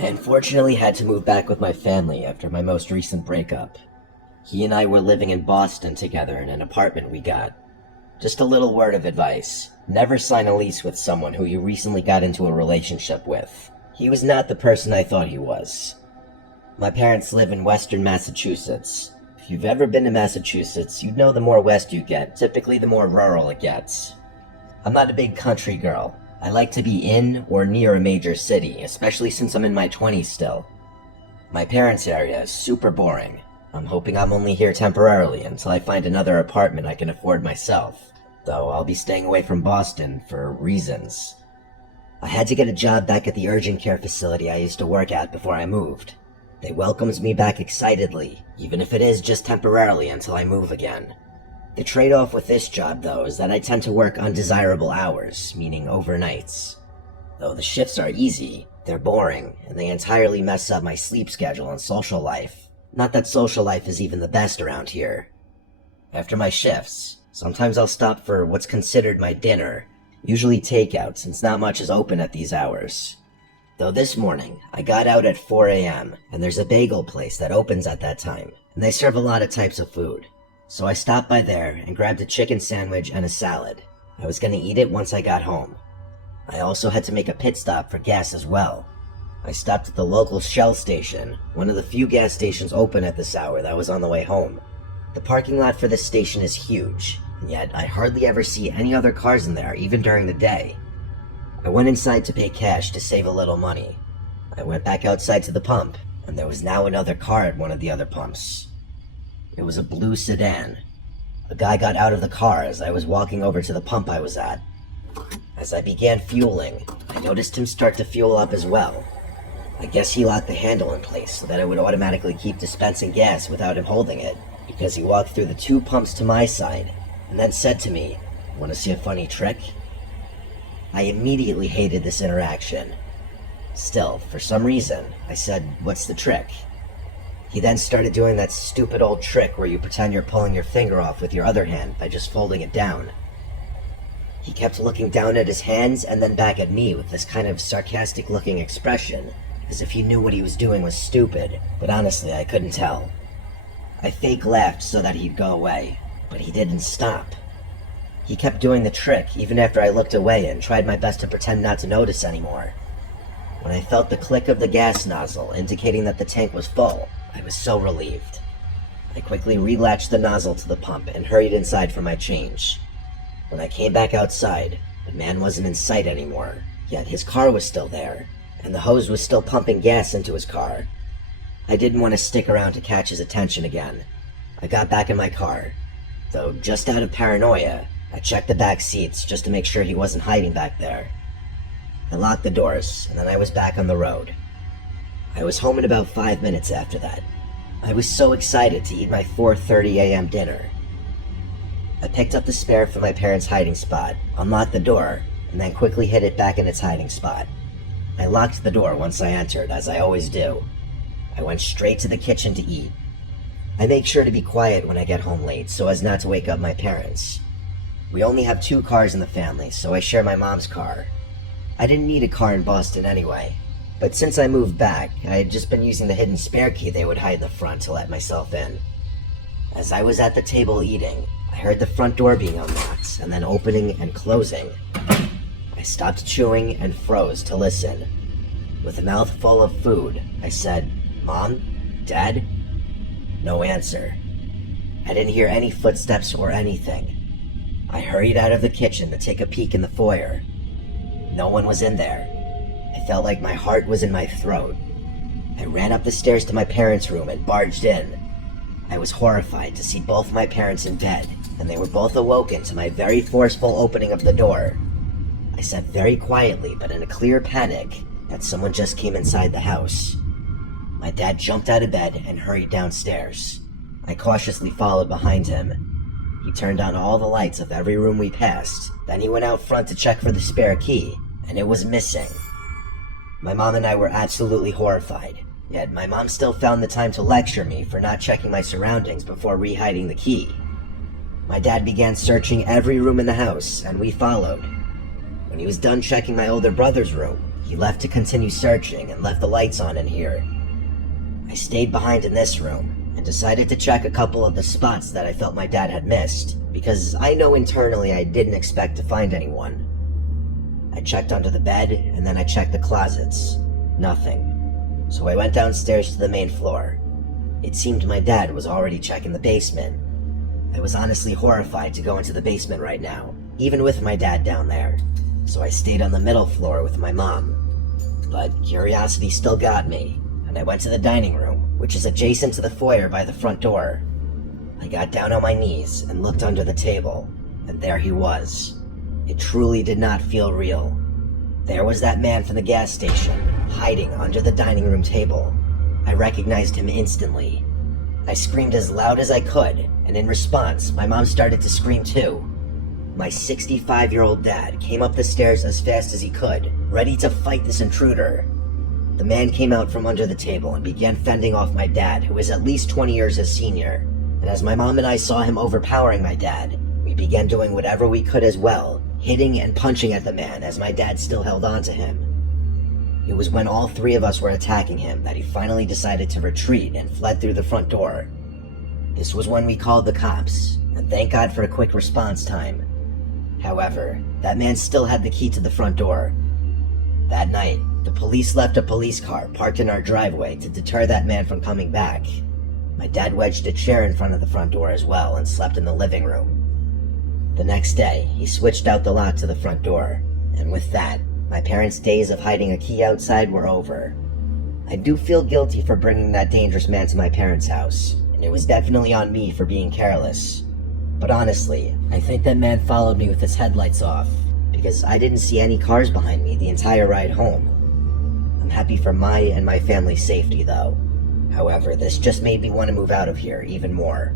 I unfortunately had to move back with my family after my most recent breakup. He and I were living in Boston together in an apartment we got. Just a little word of advice: never sign a lease with someone who you recently got into a relationship with. He was not the person I thought he was. My parents live in western Massachusetts. If you've ever been to Massachusetts, you'd know the more west you get, typically the more rural it gets. I'm not a big country girl. I like to be in or near a major city, especially since I'm in my 20s still. My parents' area is super boring. I'm hoping I'm only here temporarily until I find another apartment I can afford myself, though I'll be staying away from Boston for reasons. I had to get a job back at the urgent care facility I used to work at before I moved. They welcomed me back excitedly, even if it is just temporarily until I move again. The trade-off with this job, though, is that I tend to work undesirable hours, meaning overnights. Though the shifts are easy, they're boring, and they entirely mess up my sleep schedule and social life. Not that social life is even the best around here. After my shifts, sometimes I'll stop for what's considered my dinner, usually takeout since not much is open at these hours. Though this morning, I got out at 4 a.m., and there's a bagel place that opens at that time, and they serve a lot of types of food. So I stopped by there and grabbed a chicken sandwich and a salad. I was gonna eat it once I got home. I also had to make a pit stop for gas as well. I stopped at the local Shell station, one of the few gas stations open at this hour that was on the way home. The parking lot for this station is huge, and yet I hardly ever see any other cars in there, even during the day. I went inside to pay cash to save a little money. I went back outside to the pump, and there was now another car at one of the other pumps. It was a blue sedan. A guy got out of the car as I was walking over to the pump I was at. As I began fueling, I noticed him start to fuel up as well. I guess he locked the handle in place so that it would automatically keep dispensing gas without him holding it, because he walked through the two pumps to my side, and then said to me, "Want to see a funny trick?" I immediately hated this interaction. Still, for some reason, I said, "What's the trick?" He then started doing that stupid old trick where you pretend you're pulling your finger off with your other hand by just folding it down. He kept looking down at his hands and then back at me with this kind of sarcastic-looking expression, as if he knew what he was doing was stupid, but honestly, I couldn't tell. I fake laughed so that he'd go away, but he didn't stop. He kept doing the trick even after I looked away and tried my best to pretend not to notice anymore. When I felt the click of the gas nozzle indicating that the tank was full, I was so relieved. I quickly relatched the nozzle to the pump and hurried inside for my change. When I came back outside, the man wasn't in sight anymore, yet his car was still there, and the hose was still pumping gas into his car. I didn't want to stick around to catch his attention again. I got back in my car, though just out of paranoia, I checked the back seats just to make sure he wasn't hiding back there. I locked the doors, and then I was back on the road. I was home in about 5 minutes after that. I was so excited to eat my 4:30 a.m. dinner. I picked up the spare from my parents' hiding spot, unlocked the door, and then quickly hid it back in its hiding spot. I locked the door once I entered, as I always do. I went straight to the kitchen to eat. I make sure to be quiet when I get home late so as not to wake up my parents. We only have 2 cars in the family, so I share my mom's car. I didn't need a car in Boston anyway, but since I moved back, I had just been using the hidden spare key they would hide in the front to let myself in. As I was at the table eating, I heard the front door being unlocked and then opening and closing. I stopped chewing and froze to listen. With a mouth full of food, I said, "Mom? Dad?" No answer. I didn't hear any footsteps or anything. I hurried out of the kitchen to take a peek in the foyer. No one was in there. I felt like my heart was in my throat. I ran up the stairs to my parents' room and barged in. I was horrified to see both my parents in bed, and they were both awoken to my very forceful opening of the door. I said very quietly, but in a clear panic, that someone just came inside the house. My dad jumped out of bed and hurried downstairs. I cautiously followed behind him. He turned on all the lights of every room we passed, then he went out front to check for the spare key, and it was missing. My mom and I were absolutely horrified, yet my mom still found the time to lecture me for not checking my surroundings before re-hiding the key. My dad began searching every room in the house, and we followed. When he was done checking my older brother's room, He left to continue searching and left the lights on in here. I stayed behind in this room and decided to check a couple of the spots that I felt my dad had missed, because I know internally I didn't expect to find anyone. I checked under the bed, and then I checked the closets. Nothing. So I went downstairs to the main floor. It seemed my dad was already checking the basement. I was honestly horrified to go into the basement right now, even with my dad down there. So I stayed on the middle floor with my mom. But curiosity still got me, and I went to the dining room, which is adjacent to the foyer by the front door. I got down on my knees and looked under the table, and there he was. It truly did not feel real. There was that man from the gas station, hiding under the dining room table. I recognized him instantly. I screamed as loud as I could, and in response, my mom started to scream too. My 65-year-old dad came up the stairs as fast as he could, ready to fight this intruder. The man came out from under the table and began fending off my dad, who was at least 20 years his senior. And as my mom and I saw him overpowering my dad, we began doing whatever we could as well, hitting and punching at the man as my dad still held on to him. It was when all three of us were attacking him that he finally decided to retreat and fled through the front door. This was when we called the cops, and thank God for a quick response time. However, that man still had the key to the front door. That night, the police left a police car parked in our driveway to deter that man from coming back. My dad wedged a chair in front of the front door as well and slept in the living room. The next day, he switched out the lock to the front door, and with that, my parents' days of hiding a key outside were over. I do feel guilty for bringing that dangerous man to my parents' house, and it was definitely on me for being careless. But honestly, I think that man followed me with his headlights off, because I didn't see any cars behind me the entire ride home. I'm happy for my and my family's safety though. However, this just made me want to move out of here even more.